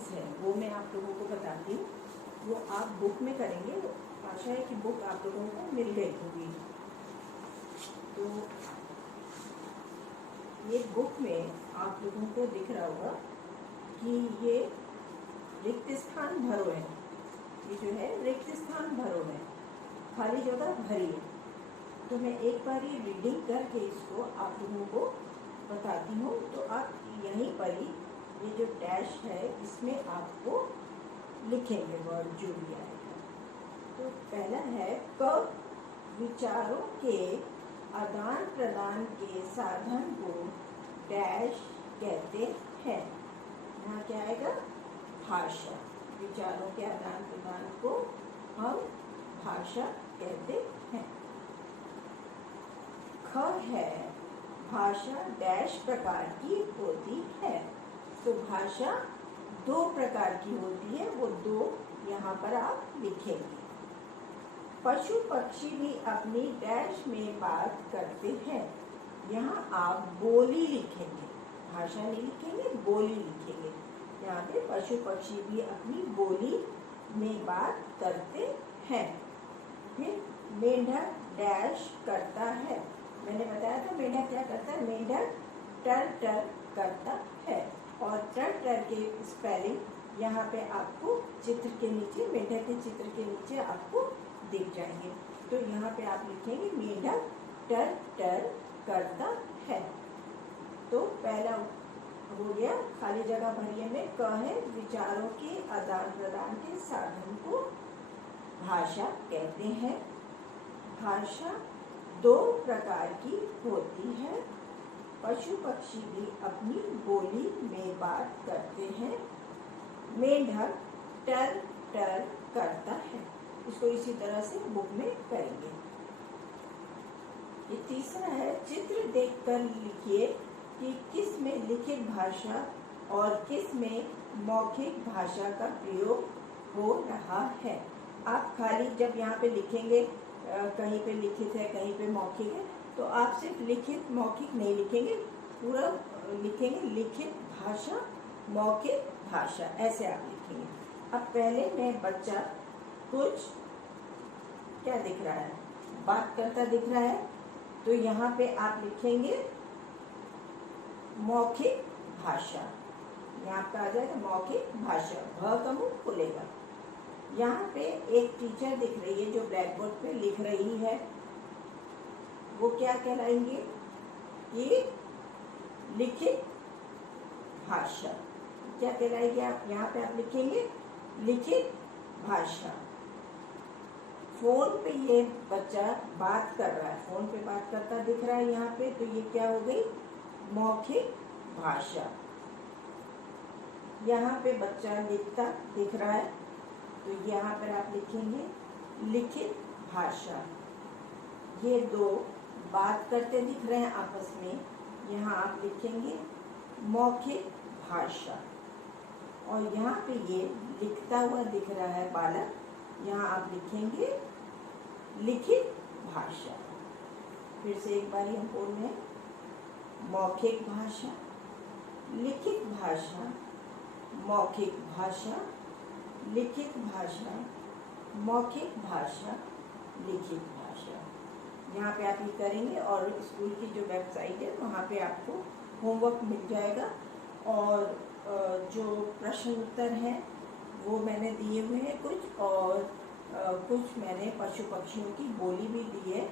Exercise है वो मैं आप लोगों को बताती हूँ, वो आप बुक में करेंगे। आशा है कि बुक आप लोगों को मिल गई होगी। तो ये बुक में आप लोगों को दिख रहा होगा कि ये रिक्त स्थान भरो है। ये जो है रिक्त स्थान भरो है, खाली जगह भरी है। तो मैं एक बार ये रीडिंग करके इसको आप लोगों को बताती हूँ। तो आप यहीं पर ही ये जो डैश है इसमें आपको लिखेंगे वर्ड जो भी आएगा। तो पहला है क, विचारों के आदान प्रदान के साधन को डैश कहते हैं। यहाँ क्या आएगा? भाषा। विचारों के आदान प्रदान को हम भाषा कहते हैं। ख है भाषा डैश प्रकार की होती है। तो भाषा दो प्रकार की होती है, वो दो यहाँ पर आप लिखेंगे। पशु पक्षी भी अपनी डैश में बात करते हैं। यहाँ आप बोली लिखेंगे, भाषा नहीं लिखेंगे, बोली लिखेंगे। यहाँ पे पशु पक्षी भी अपनी बोली में बात करते हैं। फिर मेंढक डैश करता है। मैंने बताया था मेंढक क्या करता है। मेंढक टर टर करता है। और टर टर के स्पेलिंग यहाँ पे आपको चित्र के नीचे, मेंढक के चित्र के नीचे आपको दिख जाएंगे। तो यहाँ पे आप लिखेंगे मेंढक टर टर करता है। तो पहला हो गया, खाली जगह भरिए में क है, विचारों के आदान प्रदान के साधन को भाषा कहते हैं। भाषा दो प्रकार की होती है। पशु पक्षी भी अपनी बोली में बात करते हैं। मेंढक टर टर करता है। इसको इसी तरह से बुक में करेंगे। ये तीसरा है, चित्र देखकर लिखिए कि किस में लिखित भाषा और किस में मौखिक भाषा का प्रयोग हो रहा है। आप खाली जब यहाँ पे लिखेंगे, कहीं पे लिखित है कहीं पे मौखिक है, तो आप सिर्फ लिखित मौखिक नहीं लिखेंगे, पूरा लिखेंगे लिखित भाषा मौखिक भाषा, ऐसे आप लिखेंगे। अब पहले में बच्चा कुछ क्या दिख रहा है, बात करता दिख रहा है। तो यहाँ पे आप लिखेंगे मौखिक भाषा। यहाँ पे आ जाएगा मौखिक भाषा, भ का मुंह खुलेगा। यहाँ पे एक टीचर दिख रही है जो ब्लैक बोर्ड पे लिख रही है, वो क्या कहलाएंगे? ये लिखित भाषा। क्या कहलाएगी? आप यहाँ पे आप लिखेंगे लिखित भाषा। फोन पे ये बच्चा बात कर रहा है, फोन पे बात करता दिख रहा है यहाँ पे, तो ये क्या हो गई? मौखिक भाषा। यहाँ पे बच्चा लिखता दिख रहा है, तो यहाँ पर आप लिखेंगे लिखित भाषा। ये दो बात करते दिख रहे हैं आपस में, यहाँ आप लिखेंगे मौखिक भाषा। और यहाँ पे ये लिखता हुआ दिख रहा है बालक, यहाँ आप लिखेंगे लिखित भाषा। फिर से एक बार हम बोल रहे हैं, मौखिक भाषा, लिखित भाषा, मौखिक भाषा, लिखित भाषा, मौखिक भाषा, लिखित भाषा। यहाँ पे आप ये करेंगे और स्कूल की जो वेबसाइट है वहाँ पे आपको होमवर्क मिल जाएगा। और जो प्रश्न उत्तर हैं वो मैंने दिए हुए हैं कुछ, और कुछ मैंने पशु पक्षियों की बोली भी दी है,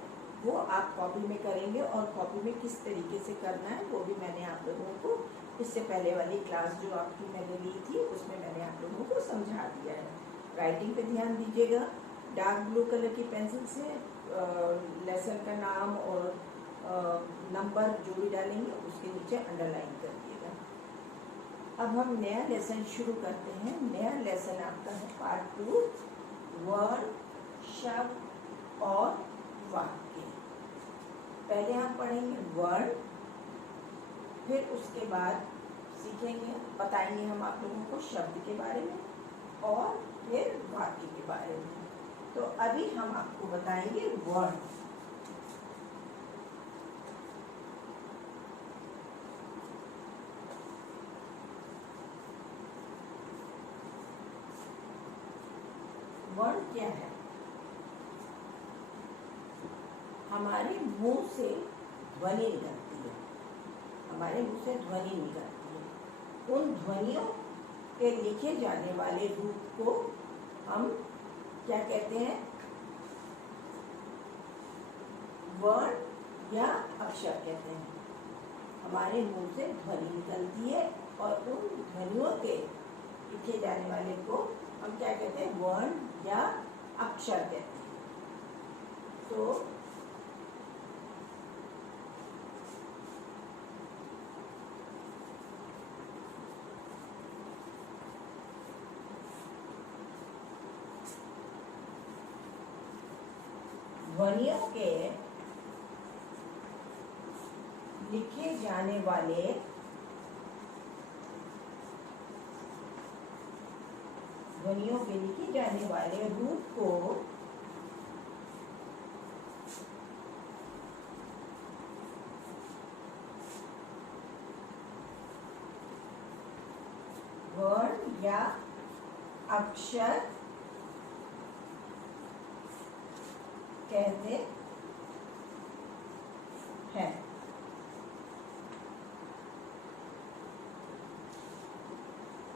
वो आप कॉपी में करेंगे। और कॉपी में किस तरीके से करना है वो भी मैंने आप लोगों को इससे पहले वाली क्लास जो आपकी मैंने ली थी उसमें मैंने आप लोगों को समझा दिया है। राइटिंग पे ध्यान दीजिएगा। डार्क ब्लू कलर की पेंसिल से लेसन का नाम और नंबर जो भी डालेंगे उसके नीचे अंडरलाइन कर दिएगा। अब हम नया लेसन शुरू करते हैं। नया लेसन आपका है पार्ट 2, वर्ण, शब्द और वाक्य। पहले हम पढ़ेंगे वर्ण, फिर उसके बाद सीखेंगे, बताएंगे हम आप लोगों को शब्द के बारे में और फिर वाक्य के बारे में। तो अभी हम आपको बताएंगे वर्ण। वर्ण क्या है? हमारे मुंह से ध्वनि निकलती है, हमारे मुंह से ध्वनि निकलती है। उन ध्वनियों के लिखे जाने वाले रूप को हम क्या कहते हैं? वर्ण या अक्षर कहते हैं। हमारे मुंह से ध्वनि निकलती है और उन ध्वनियों के लिखे जाने वाले को हम क्या कहते हैं? वर्ण या अक्षर कहते हैं। तो ध्वनियों के लिखे जाने वाले रूप को वर्ण या अक्षर कहते हैं।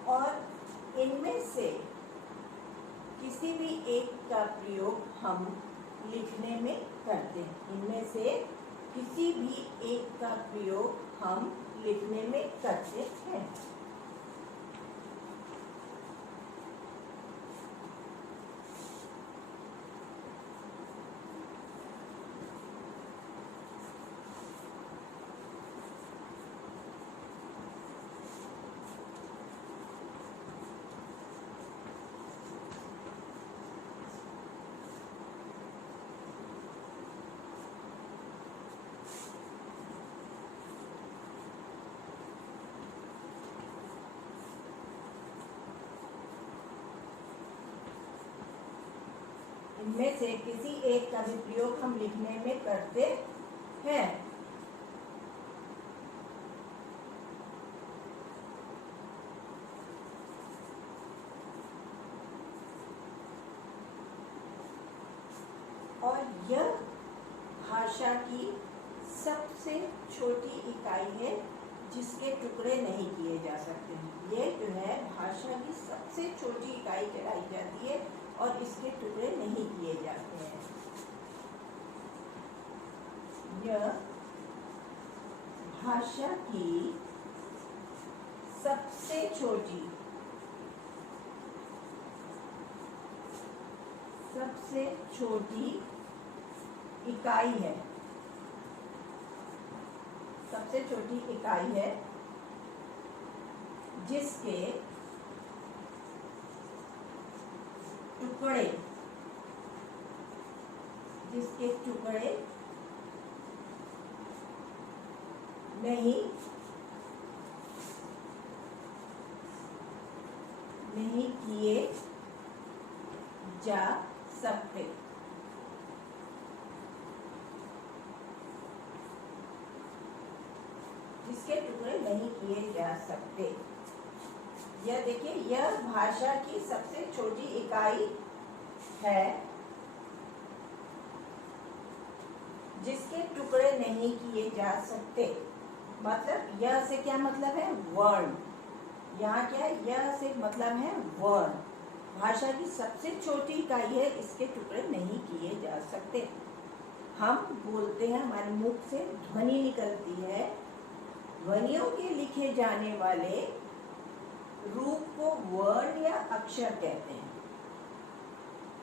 और इनमें से किसी भी एक का प्रयोग हम लिखने में करते हैं। इनमें से किसी भी एक का प्रयोग हम लिखने में करते हैं। इनमें से किसी एक का भी प्रयोग हम लिखने में करते हैं। और यह भाषा की सबसे छोटी इकाई है जिसके टुकड़े नहीं किए जा सकते। ये जो है भाषा की सबसे छोटी इकाई कहलाई जाती है और इसके टुकड़े नहीं किए जाते हैं। यह भाषा की सबसे छोटी इकाई है, सबसे छोटी इकाई है जिसके टुकड़े नहीं किए जा सकते। जिसके टुकड़े नहीं किए जा सकते। यह देखिए, यह भाषा की सबसे छोटी इकाई है जिसके टुकड़े नहीं किए जा सकते। मतलब यह से क्या मतलब है? वर्ण। यहाँ क्या है? यह से मतलब है वर्ण। भाषा की सबसे छोटी इकाई है, इसके टुकड़े नहीं किए जा सकते। हम बोलते हैं, हमारे मुख से ध्वनि निकलती है। ध्वनियों के लिखे जाने वाले रूप को वर्ण या अक्षर कहते हैं।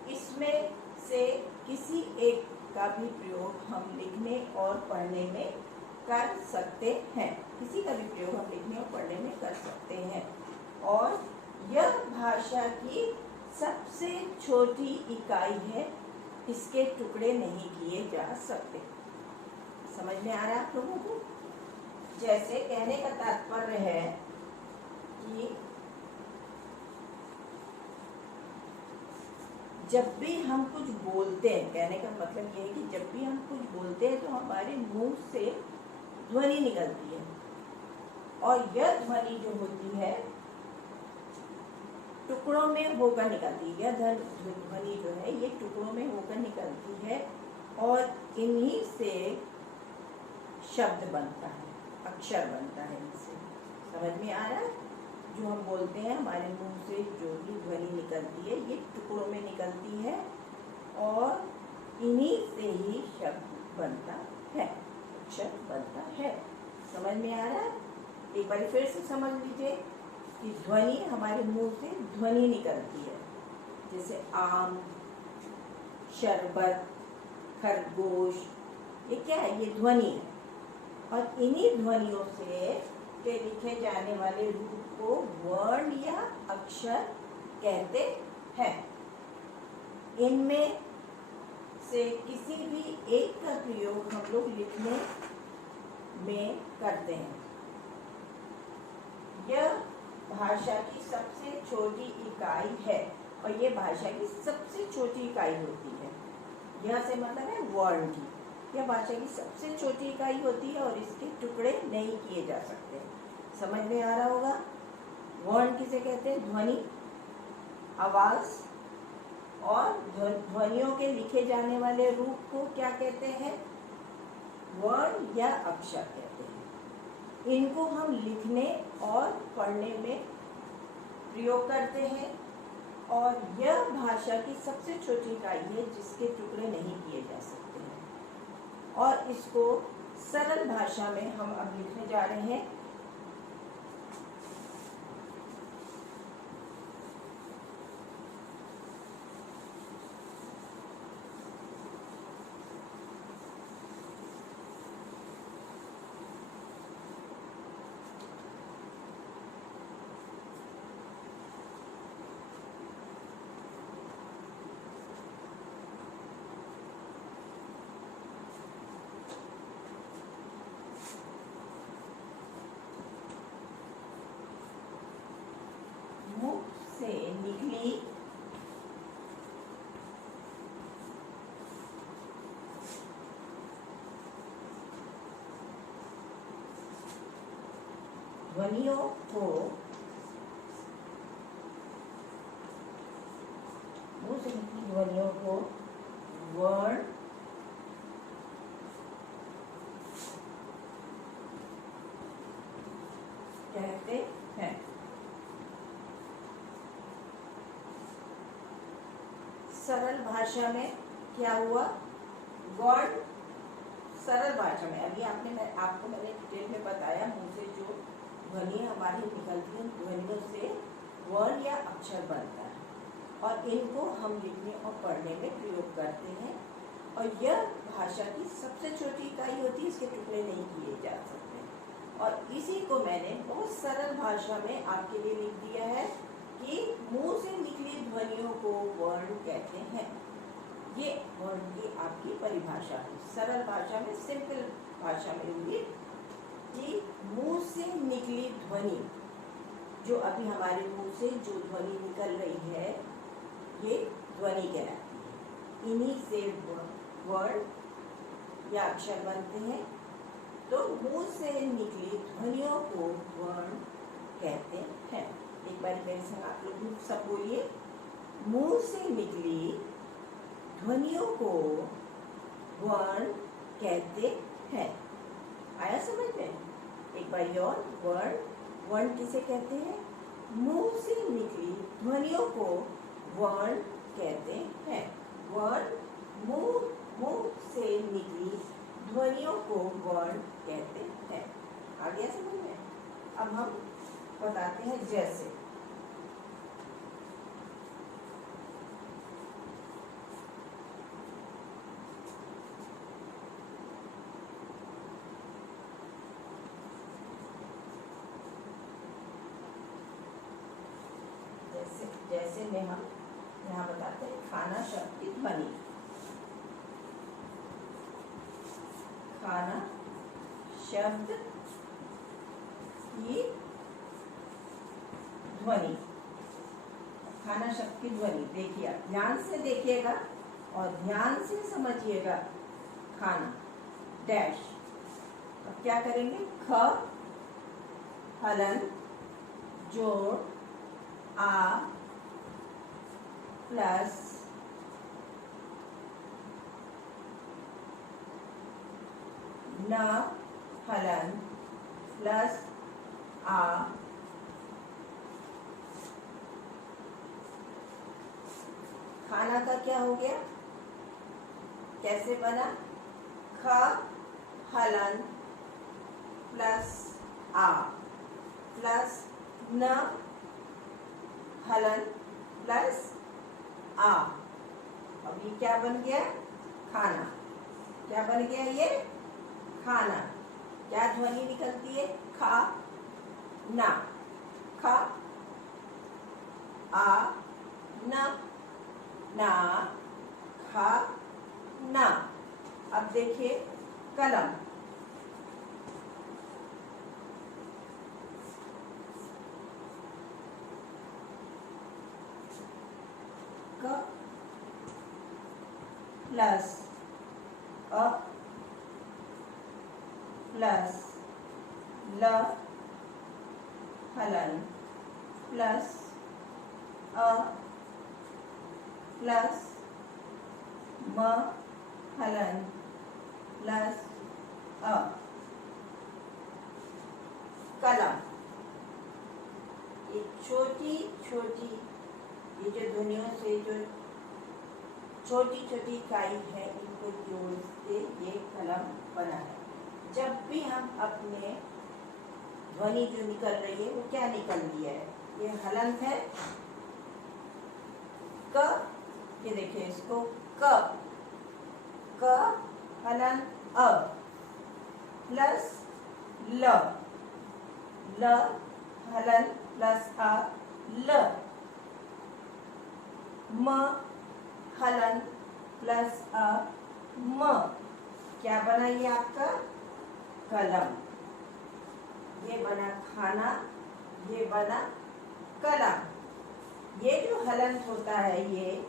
इसमें से किसी एक का भी प्रयोग हम लिखने और पढ़ने में कर सकते हैं। किसी का भी प्रयोग हम लिखने और पढ़ने में कर सकते हैं। और यह भाषा की सबसे छोटी इकाई है, इसके टुकड़े नहीं किए जा सकते। समझ में आ रहा है आप लोगों को? जैसे कहने का तात्पर्य है कि जब भी हम कुछ बोलते हैं, कहने का मतलब ये है कि जब भी हम कुछ बोलते हैं तो हमारे मुंह से ध्वनि निकलती है। और यह ध्वनि जो होती है टुकड़ों में होकर निकलती है। यह ध्वनि जो है ये टुकड़ों में होकर निकलती है और इन्हीं से शब्द बनता है, अक्षर बनता है। इनसे समझ में आ रहा है? जो हम बोलते हैं, हमारे मुंह से जो भी ध्वनि निकलती है ये टुकड़ों में निकलती है और इन्हीं से ही शब्द बनता है, अक्षर बनता है। समझ में आ रहा है? एक बार फिर से समझ लीजिए कि ध्वनि हमारे मुंह से ध्वनि निकलती है, जैसे आम, शरबत, खरगोश, ये क्या है? ये ध्वनि है। और इन्हीं ध्वनियों से के लिखे जाने वाले रूप को वर्ण या अक्षर कहते हैं। इनमें से किसी भी एक का प्रयोग हम लोग लिखने में करते हैं। यह भाषा की सबसे छोटी इकाई है और ये भाषा की सबसे छोटी इकाई होती है। यह से मतलब है वर्ण की। यह भाषा की सबसे छोटी इकाई होती है और इसके टुकड़े नहीं किए जा सकते। समझ में आ रहा होगा? वर्ण किसे कहते हैं? ध्वनि, आवाज, और ध्वनियों के लिखे जाने वाले रूप को क्या कहते हैं? वर्ण या अक्षर कहते हैं। इनको हम लिखने और पढ़ने में प्रयोग करते हैं और यह भाषा की सबसे छोटी इकाई है जिसके टुकड़े नहीं किए जा सकते हैं। और इसको सरल भाषा में हम अब लिखने जा रहे हैं। मुख से निकली ध्वनियों को मुंह से निकली ध्वनियों को वर्ण कहते हैं। सरल भाषा में क्या हुआ? वर्ण सरल भाषा में, अभी आपको मैंने डिटेल में बताया, मुंह से जो ध्वनि हमारी निकलती है ध्वनियों से वर्ण या अक्षर बनता है और इनको हम लिखने और पढ़ने में प्रयोग करते हैं। और यह भाषा की सबसे छोटी इकाई होती है, इसके टुकड़े नहीं किए जा सकते। और इसी को मैंने बहुत सरल भाषा में आपके लिए लिख दिया है कि मुंह से निकली ध्वनियों को वर्ण कहते हैं। ये वर्ण की आपकी परिभाषा है। सरल भाषा में, सिंपल भाषा में होगी कि मुंह से निकली ध्वनि, जो अभी हमारे मुंह से जो ध्वनि निकल रही है ये ध्वनि कहलाती है। इन्हीं से वर्ण या अक्षर बनते हैं। तो मुंह से निकली ध्वनियों को वर्ण कहते हैं। एक बार मेरे संग आप लोग सब बोलिए, मुंह से निकली ध्वनियों को वर्ण कहते हैं। आया समझ में? एक बार और, वर्ण किसे कहते हैं? मुंह से निकली ध्वनियों को वर्ण कहते हैं। वर्ण मुंह से निकली ध्वनियों को वर्ण कहते हैं। आ गया समझ में? अब हम बताते हैं जैसे जैसे में हम यहाँ बताते हैं खाना शब्द की ध्वनि। खाना शब्द की ध्वनि। खाना शब्द की ध्वनि देखिए, आप ध्यान से देखिएगा और ध्यान से समझिएगा। खाना डैश, अब क्या करेंगे? ख हलन जोड़ आ प्लस न हलन प्लस आ खाना का क्या हो गया, कैसे बना, ख हलन प्लस आ प्लस न हलन प्लस आ। अब ये क्या बन गया, खाना। क्या बन गया ये, खाना। क्या ध्वनि निकलती है, खा ना, खा आ ना, ना खा ना। अब देखिए कलम, क प्लस अ प्लस ल हलन प्लस अ प्लस म हलन प्लस अ। कलम। ये छोटी छोटी, ये जो ध्वनियों से जो छोटी छोटी इकाई है, इनको जोड़ के ये कलम बना है। जब भी हम अपने ध्वनि जो निकल रही है वो क्या निकल रही है, ये हलंत है क, ये देखिए इसको क, क हलन अ प्लस ल, ल हलन प्लस आ ल, म हलन प्लस अ म। क्या बना ये आपका कलम। ये बना खाना, ये बना कलम। ये जो हलंत होता है, ये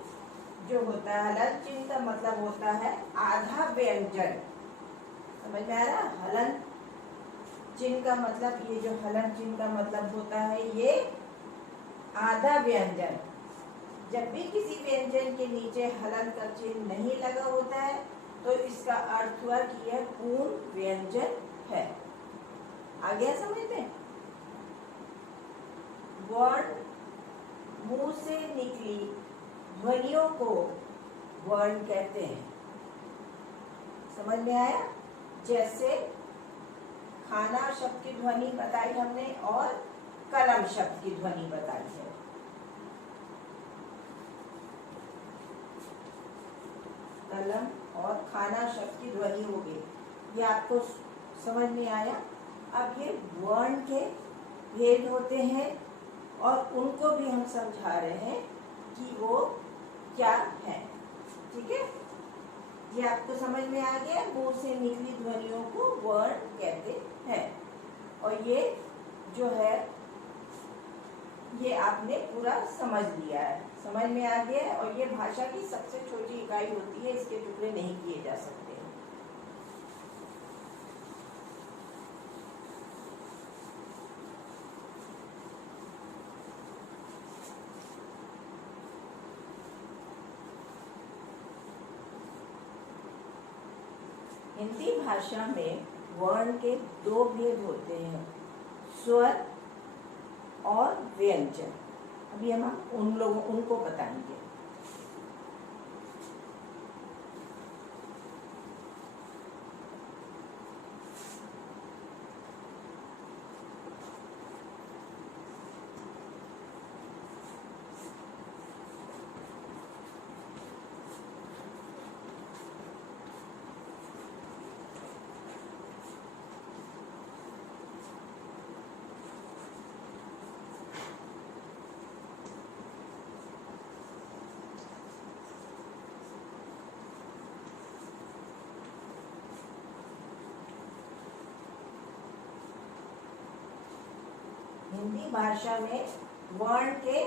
जो होता है हलंत चिन्ह का मतलब होता है आधा व्यंजन। समझ में आ रहा, हलंत चिन्ह का मतलब, ये जो हलंत चिन्ह का मतलब होता है ये आधा व्यंजन। जब भी किसी व्यंजन के नीचे हलंत का चिन्ह नहीं लगा होता है तो इसका अर्थ हुआ कि यह पूर्ण व्यंजन है। आ गया समझ में। वर्ण, मुंह से निकली ध्वनियों को वर्ण कहते हैं। समझ में आया। जैसे खाना शब्द की ध्वनि बताई हमने और कलम शब्द की ध्वनि बताई है। कलम और खाना शब्द की ध्वनि हो गई, ये आपको समझ में आया। अब ये वर्ण के भेद होते हैं और उनको भी हम समझा रहे हैं कि वो क्या है। ठीक है, ये आपको समझ में आ गया। मुंह से निकली ध्वनियों को वर्ण कहते हैं। और ये जो है ये आपने पूरा समझ लिया है, समझ में आ गया है। और ये भाषा की सबसे छोटी इकाई होती है, इसके टुकड़े नहीं किए जा सकते। हिंदी भाषा में वर्ण के दो भेद होते हैं, स्वर और व्यंजन। अभी हम उनको बताएंगे। हिंदी भाषा में वर्ण के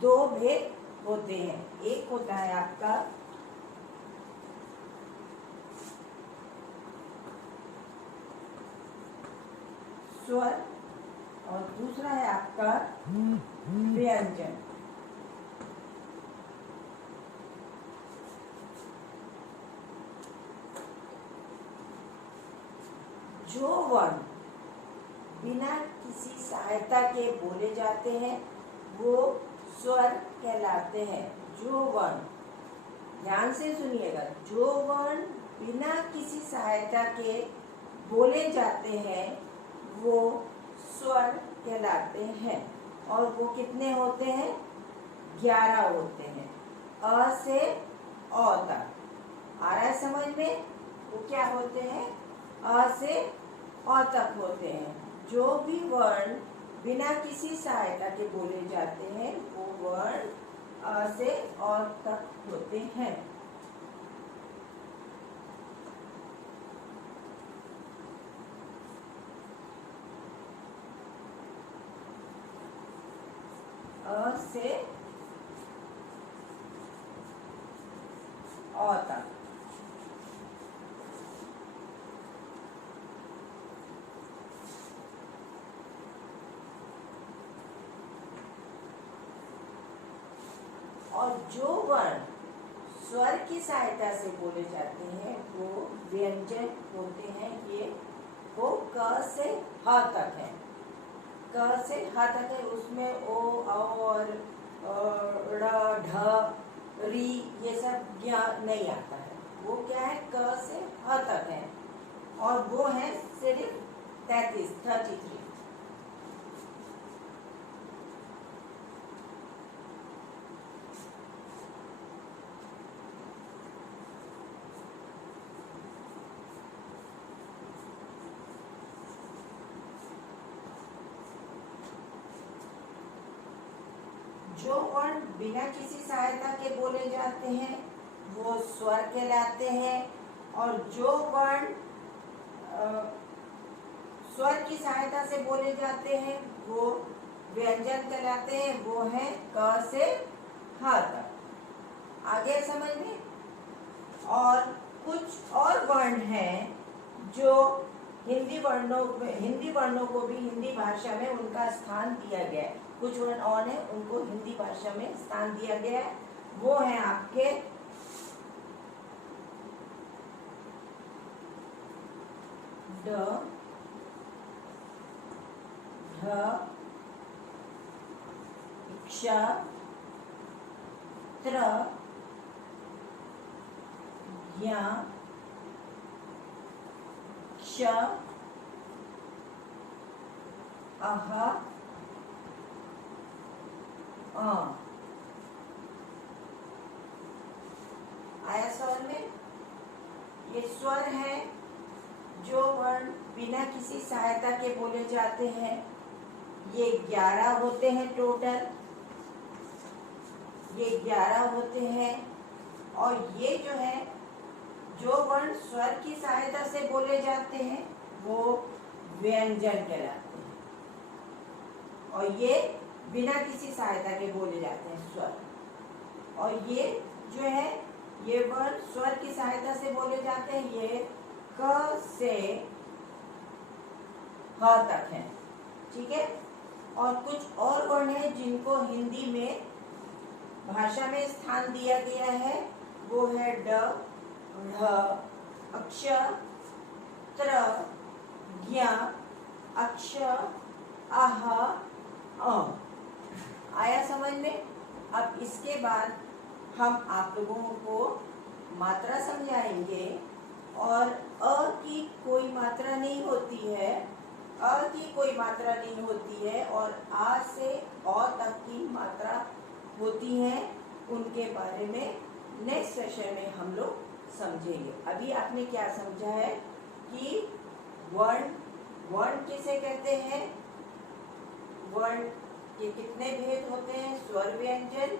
दो भेद होते हैं। एक होता है आपका स्वर और दूसरा है आपका व्यंजन। जो वर्ण बिना किसी सहायता के बोले जाते हैं वो स्वर कहलाते हैं। जो वर्ण, ध्यान से सुनिएगा, जो वर्ण बिना किसी सहायता के बोले जाते हैं वो स्वर कहलाते हैं। और वो कितने होते हैं? 11 होते हैं। अ से औ तक आ रहा है समझ में? वो क्या होते हैं? अ से औ तक होते हैं। जो भी वर्ण बिना किसी सहायता के बोले जाते हैं वो वर्ण अ से औ तक होते हैं। अ से औ तक। और जो वर्ण स्वर की सहायता से बोले जाते हैं वो व्यंजन होते हैं। ये वो क से ह तक है। क से ह तक है। उसमें ओ, औ और ड़, ढ, री ये सब ज्ञान नहीं आता है। वो क्या है? क से ह तक है। और वो है सिर्फ 33। जो वर्ण बिना किसी सहायता के बोले जाते हैं वो स्वर कहलाते हैं। और जो वर्ण स्वर की सहायता से बोले जाते हैं वो व्यंजन कहलाते हैं। वो है क से ह तक। आगे समझ में? और कुछ और वर्ण हैं जो हिंदी वर्णों को भी हिंदी भाषा में उनका स्थान दिया गया है। कुछ वर्ण और हैं उनको हिंदी भाषा में स्थान दिया गया है। वो है आपके ड, ढ, क्ष, त्र, ज्ञ, क्ष, अह, आया स्वर में? ये स्वर है जो वर्ण बिना किसी सहायता के बोले जाते हैं। ये 11 होते हैं टोटल। ये 11 होते हैं। और ये जो है, जो वर्ण स्वर की सहायता से बोले जाते हैं वो व्यंजन कहलाते हैं। और ये बिना किसी सहायता के बोले जाते हैं स्वर। और ये जो है, ये वर्ण स्वर की सहायता से बोले जाते हैं। ये क से ह तक है। ठीक है? और कुछ और वर्ण हैं जिनको हिंदी में भाषा में स्थान दिया गया है। वो है ड, ढ, अक्ष, त्र, ज्ञ, अक्ष, आह, आया समझ में? अब इसके बाद हम आप लोगों को मात्रा समझाएंगे। और अ की कोई मात्रा नहीं होती है। अ की कोई मात्रा नहीं होती है। और आ से औ तक की मात्रा होती है। उनके बारे में नेक्स्ट सेशन में हम लोग समझेंगे। अभी आपने क्या समझा है कि वर्ण किसे कहते हैं? वर्ण के कितने भेद होते हैं? स्वर, व्यंजन।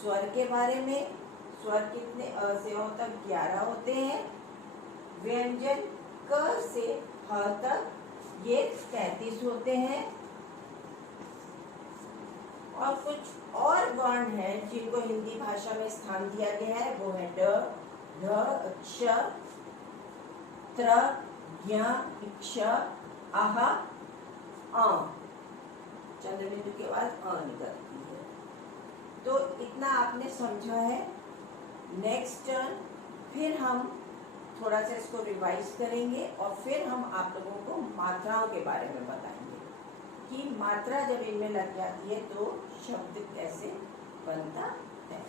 स्वर के बारे में, स्वर कितने? अ से औ तक 11 होते हैं। व्यंजन क से ह तक ये 33 होते हैं। और कुछ और वर्ण हैं जिनको हिंदी भाषा में स्थान दिया गया है। वो है ड, ढ, क्ष, त्र, ज्ञ, क्ष, आह, चंद्र बिंदु के बाद निकलती है। तो इतना आपने समझा है। नेक्स्ट टर्न फिर हम थोड़ा सा इसको रिवाइज करेंगे और फिर हम आप लोगों को मात्राओं के बारे में बताएंगे कि मात्रा जब इनमें लग जाती है तो शब्द कैसे बनता है।